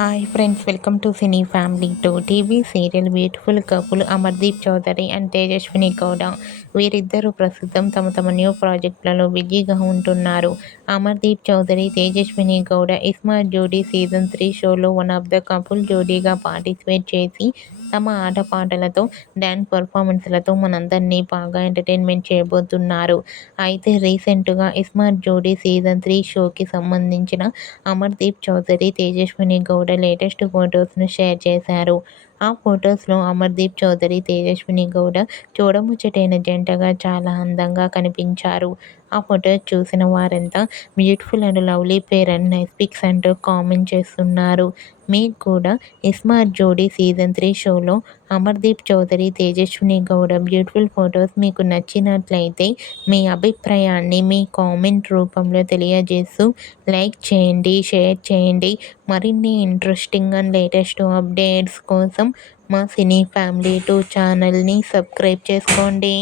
Hi friends, welcome to cine family two. TV serial beautiful couple Amardeep Chowdary and Tejaswini Gowda. వీరిద్దరూ ప్రస్తుతం తమ తమ న్యూ ప్రాజెక్టులలో బిజీగా ఉంటున్నారు. అమర్దీప్ చౌదరి, తేజస్విని గౌడ ఇస్మార్ట్ జోడీ సీజన్ 3 షోలో వన్ ఆఫ్ ద కపుల్ జోడీగా పార్టిసిపేట్ చేసి తమ ఆటపాటలతో, డ్యాన్స్ పర్ఫార్మెన్స్లతో మనందరినీ బాగా ఎంటర్టైన్మెంట్ చేయబోతున్నారు. అయితే రీసెంట్గా ఇస్మార్ట్ జోడీ సీజన్ 3 షోకి సంబంధించిన అమర్దీప్ చౌదరి, తేజస్విని గౌడ లేటెస్ట్ ఫొటోస్ను షేర్ చేశారు. ఆ ఫొటోస్లో అమర్దీప్ చౌదరి, తేజస్విని గౌడ చూడముచ్చటైన జంటగా చాలా అందంగా కనిపించారు. ఆ ఫొటోస్ చూసిన వారంతా beautiful and lovely pair and nice pics అంటూ కామెంట్ చేస్తున్నారు. మీకు కూడా ఇస్మార్ట్ జోడీ సీజన్ 3 షోలో అమర్దీప్ చౌదరి, తేజస్విని గౌడ బ్యూటిఫుల్ ఫొటోస్ మీకు నచ్చినట్లయితే మీ అభిప్రాయాన్ని మీ కామెంట్ రూపంలో తెలియజేస్తూ లైక్ చేయండి, షేర్ చేయండి. మరిన్ని ఇంట్రెస్టింగ్ అండ్ లేటెస్ట్ అప్డేట్స్ కోసం మా సినీ ఫ్యామిలీ 2 ఛానల్ని సబ్స్క్రైబ్ చేసుకోండి.